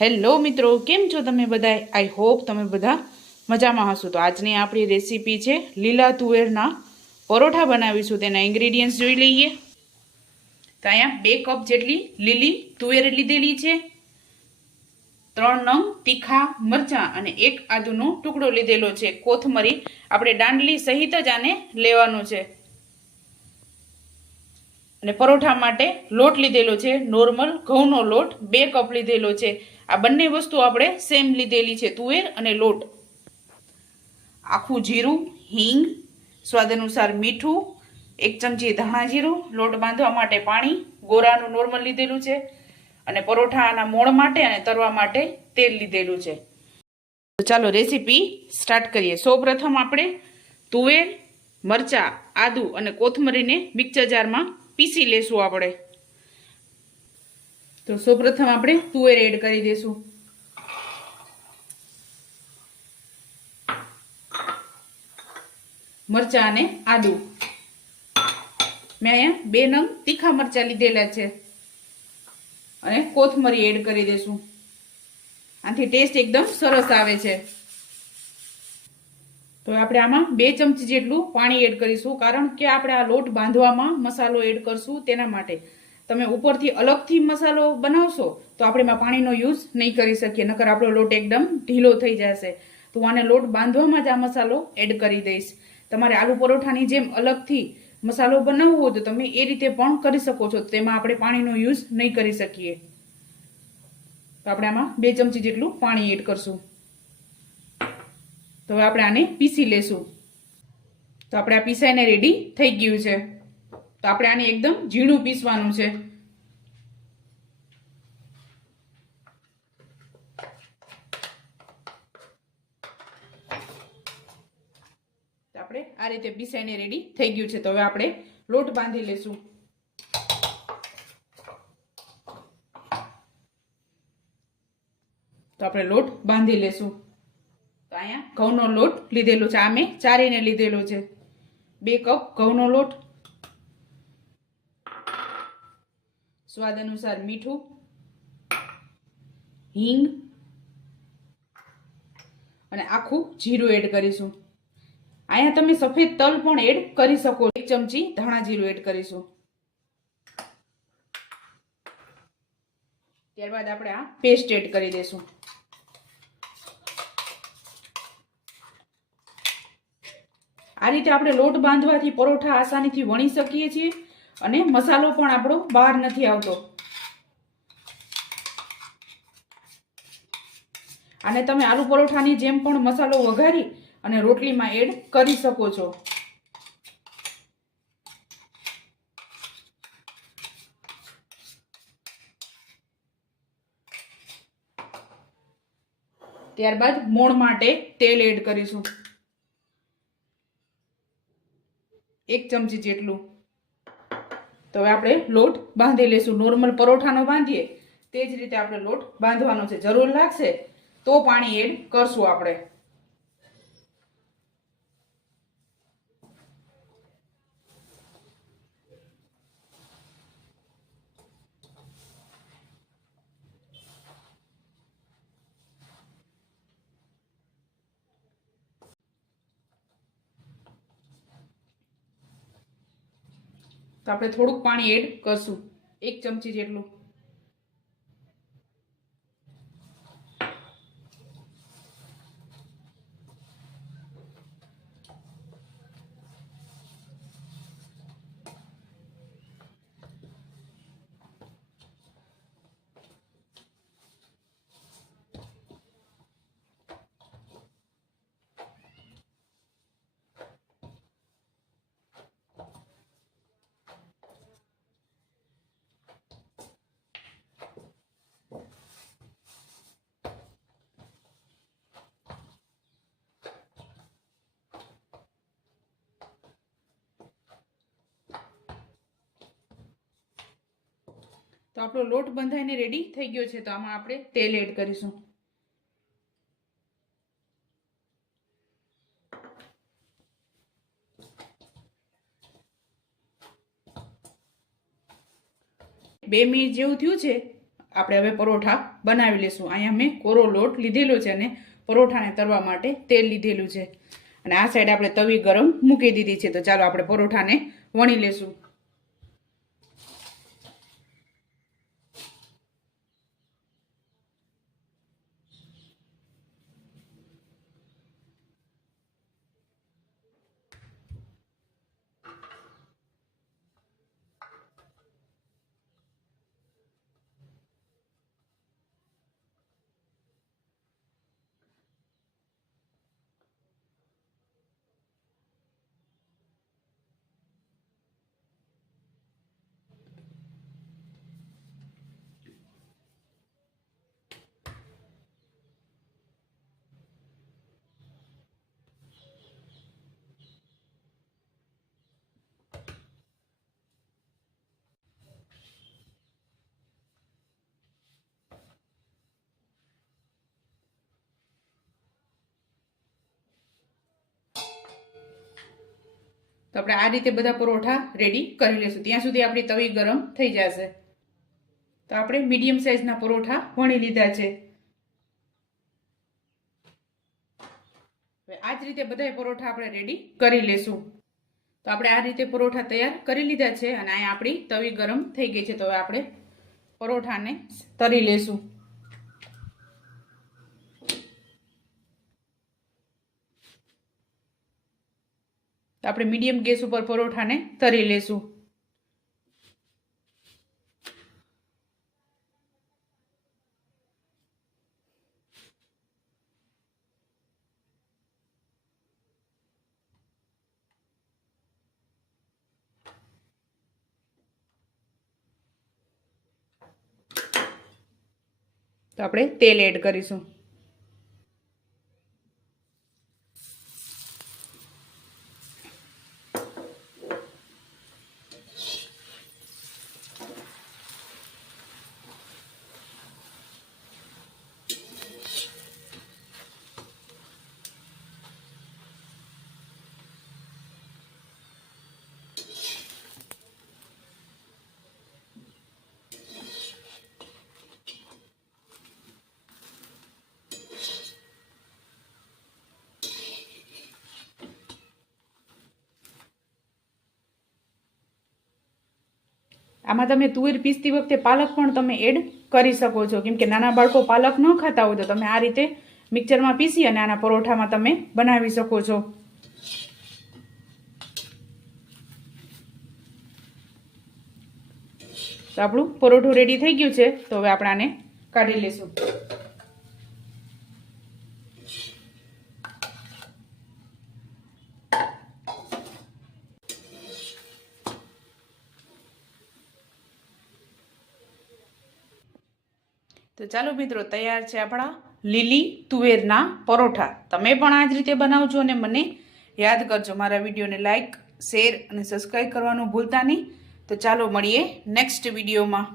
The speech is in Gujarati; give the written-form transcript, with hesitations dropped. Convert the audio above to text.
હેલો મિત્રો, કેમ છો તમે બધા? આઈ હોપ તમે બધા મજામાં હશો. તો આજની આપણી રેસીપી છે લીલા તુવેરના પરોઠા બનાવીશું. તેના ઇન્ગ્રેડિયન્ટ્સ જોઈ લઈએ. તો અહીંયા 2 કપ જેટલી લીલી તુવેર લીધેલી છે, 3 નંગ તીખા મરચાં અને 1 આદુનો ટુકડો લીધેલો છે. કોથમરી આપણે દાંડલી સહિત જ આને લેવાનું છે. અને પરોઠા માટે લોટ લીધેલો છે, નોર્મલ ઘઉંનો લોટ 2 કપ લીધેલો છે. આ બંને વસ્તુ આપણે સેમ લીધેલી છે, તુવેર અને લોટ. આખું જીરું, હિંગ, સ્વાદ અનુસાર મીઠું, 1 ચમચી ધાણા જીરું, લોટ બાંધવા માટે પાણી, ગોરાનું નોર્મલ લીધેલું છે અને પરોઠાના મોણ માટે અને તરવા માટે તેલ લીધેલું છે. તો ચાલો રેસીપી સ્ટાર્ટ કરીએ. સૌપ્રથમ આપણે તુવેર, મરચાં, આદુ અને કોથમરીને મિક્સર જારમાં પીસી લેશું આપણે. તો સૌપ્રથમ આપણે તુવેર એડ કરી દેશું. મરચાં અને આદુ મેં અહીંયા 2 નંગ તીખા મરચાં લીધેલા છે અને કોથમરી એડ કરી દેશું. આથી ટેસ્ટ એકદમ સરસ આવે છે. તો આપણે આમાં 2 ચમચી જેટલું પાણી એડ કરીશું, કારણ કે આપણે આ લોટ બાંધવામાં મસાલો એડ કરશું તેના માટે. તમે ઉપરથી અલગથી મસાલો બનાવશો તો આપણે એમાં પાણીનો યુઝ નહીં કરી શકીએ, નકર આપણો લોટ એકદમ ઢીલો થઈ જશે. તો આને લોટ બાંધવામાં જ આ મસાલો એડ કરી દઈશ. તમારે આલુ પરોઠાની જેમ અલગથી મસાલો બનાવવો હોય તો તમે એ રીતે પણ કરી શકો છો. તેમાં આપણે પાણીનો યુઝ નહીં કરી શકીએ. તો આપણે આમાં 2 ચમચી જેટલું પાણી એડ કરશું. તો હવે આપણે આને પીસી લેશું. તો આપણે આ પીસાઈને રેડી થઈ ગયું છે. તો આપણે આને એકદમ ઝીણું પીસવાનું છે. તો આપણે આ રીતે પીસાઈને રેડી થઈ ગયું છે. તો હવે આપણે લોટ બાંધી લેશું. તો આપણે લોટ બાંધી લેશું. તો અહીંયા ઘઉંનો લોટ લીધેલો છે. આ મેં ચારીને લીધેલો છે. 2 કપ ઘઉંનો લોટ, સ્વાદ અનુસાર મીઠું, હિંગ અને આખું જીરું એડ કરીશું. અહીંયા તમે સફેદ તલ પણ એડ કરી શકો. 1 ચમચી ધાણા જીરું એડ કરીશું. ત્યારબાદ આપણે આ પેસ્ટ એડ કરી દઈશું. આ રીતે આપણે લોટ બાંધવાથી પરોઠા આસાનીથી વણી શકીએ છીએ અને મસાલો પણ આપણો બહાર નથી આવતો. અને તમે આલુ પરોઠાની જેમ પણ મસાલો વઘારી અને રોટલીમાં એડ કરી શકો છો. ત્યારબાદ મોણ માટે તેલ એડ કરીશું, 1 ચમચી જેટલું. તો હવે આપણે લોટ બાંધી લેશું. નોર્મલ પરોઠાનો બાંધીએ તે જ રીતે આપણે લોટ બાંધવાનો છે. જરૂર લાગશે તો પાણી એડ કરશું આપણે. તો આપણે થોડુંક પાણી એડ કરશું, 1 ચમચી જેટલું. તો આપણો લોટ બંધાઈને રેડી થઈ ગયો છે. તો આમાં આપણે તેલ એડ કરીશું. બે મિનિટ જેવું થયું છે. આપણે હવે પરોઠા બનાવી લેશું. અહીંયા મેં કોરો લોટ લીધેલો છે અને પરોઠાને તળવા માટે તેલ લીધેલું છે અને આ સાઈડ આપણે તવી ગરમ મૂકી દીધી છે. તો ચાલો આપણે પરોઠાને વણી લેશું. તો આપણે આ રીતે બધા પરોઠા રેડી કરી લેશું. ત્યાં સુધી આપણી તવી ગરમ થઈ જશે. તો આપણે મીડિયમ સાઇઝના પરોઠા વણી લીધા છે. હવે આ જ રીતે બધા પરોઠા આપણે રેડી કરી લેશું. તો આપણે આ રીતે પરોઠા તૈયાર કરી લીધા છે અને અહીંયા આપણી તવી ગરમ થઈ ગઈ છે. તો હવે આપણે પરોઠાને તળી લેશું. આપણે મીડિયમ ગેસ ઉપર પરોઠાને તળી લેશું. તો આપણે તેલ એડ કરીશું. આમાં તમે તુવેર પીસતી વખતે પાલક પણ તમે એડ કરી શકો છો, કેમ કે નાના બાળકો પાલક ન ખાતા હોય તો તમે આ રીતે મિક્સરમાં પીસી અને આના પરોઠામાં તમે બનાવી શકો છો. તો આપણું પરોઠું રેડી થઈ ગયું છે. તો હવે આપણે આને કાઢી લેશું. તો ચાલો મિત્રો, તૈયાર છે આપણા લીલી તુવેરના પરોઠા. તમે પણ આ જ રીતે બનાવજો અને મને યાદ કરજો. મારા વિડીયોને લાઈક, શેર અને સબસ્ક્રાઈબ કરવાનું ભૂલતા નહીં. તો ચાલો મળીએ નેક્સ્ટ વિડીયોમાં.